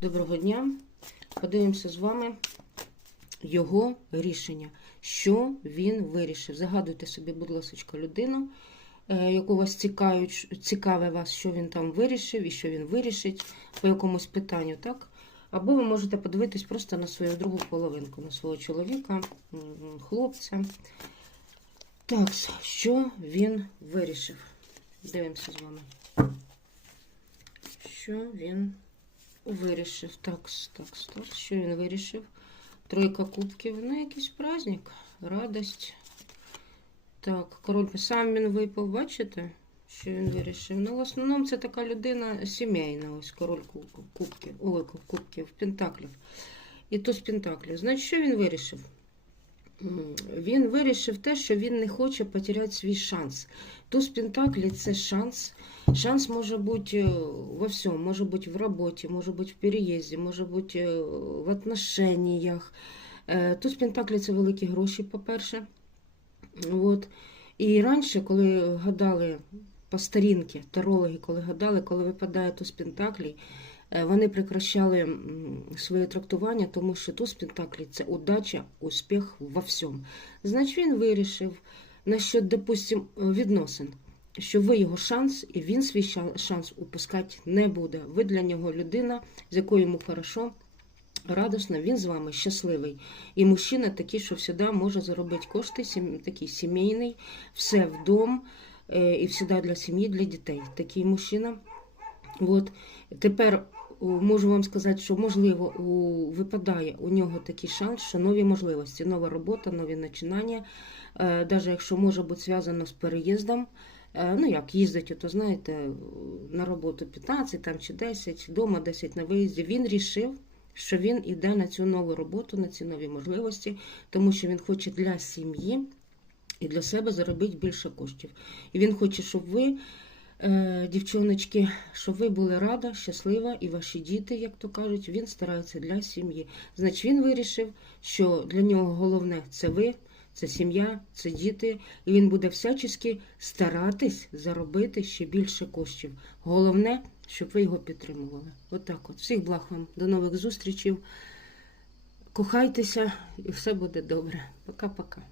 Доброго дня. Подивимося з вами його рішення. Що він вирішив? Загадуйте собі, будь ласка, людину, е, яку вас цікавить, цікаве вас, що він там вирішив і що він вирішить по якомусь питанню, так? Або ви можете подивитись просто на свою другу половинку, на свого чоловіка, хлопця. Так, що він вирішив? Дивимося з вами. Що він вирішив? Так, так, так. Що він вирішив? Тройка кубків. Ну, якийсь праздник, радость. Так, король сам він випав, бачите? Що він вирішив? Ну, в основному це така людина сімейна, ось король кубків, ой, кубків, пентаклів. І туз пентаклів. Значить, що він вирішив? Він вирішив те, що він не хоче потеряти свій шанс. Туз пентаклі це шанс. Шанс може бути е, во всьому, може бути в роботі, може бути в переїзді, може бути е, в отношеннях. Е, Туз пентаклі це великі гроші, по-перше. От. І раніше, коли гадали по старінки, тарологи, коли гадали, коли випадає туз пентаклій, е, вони прикращали м, своє трактування, тому що туз пентаклі це удача, успіх во всьому. Значить, він вирішив насчет, допустим, відносин, що ви його шанс, і він свій ша- шанс упускати не буде. Ви для нього людина, з якою йому хорошо, радосно, він з вами щасливий. І мужчина такий, що завжди може заробити кошти, такий сімейний, все вдома, е, і завжди для сім'ї, для дітей. Такий мужчина. От. Тепер можу вам сказати, що можливо випадає у нього такий шанс, що нові можливості, нова робота, нові починання, е, навіть якщо може бути зв'язано з переїздом. Е, Ну як їздити, то знаєте, на роботу 15 там, чи 10, вдома 10 на виїзді. Він рішив, що він іде на цю нову роботу, на ці нові можливості, тому що він хоче для сім'ї і для себе заробити більше коштів. І він хоче, щоб ви, е, дівчоночки, щоб ви були рада, щаслива, і ваші діти, як то кажуть, він старається для сім'ї. Значить, він вирішив, що для нього головне це ви. Це сім'я, це діти, і він буде всячески старатись заробити ще більше коштів. Головне, щоб ви його підтримували. Отак от. Всіх благ вам. До нових зустрічей. Кохайтеся, і все буде добре. Пока-пока.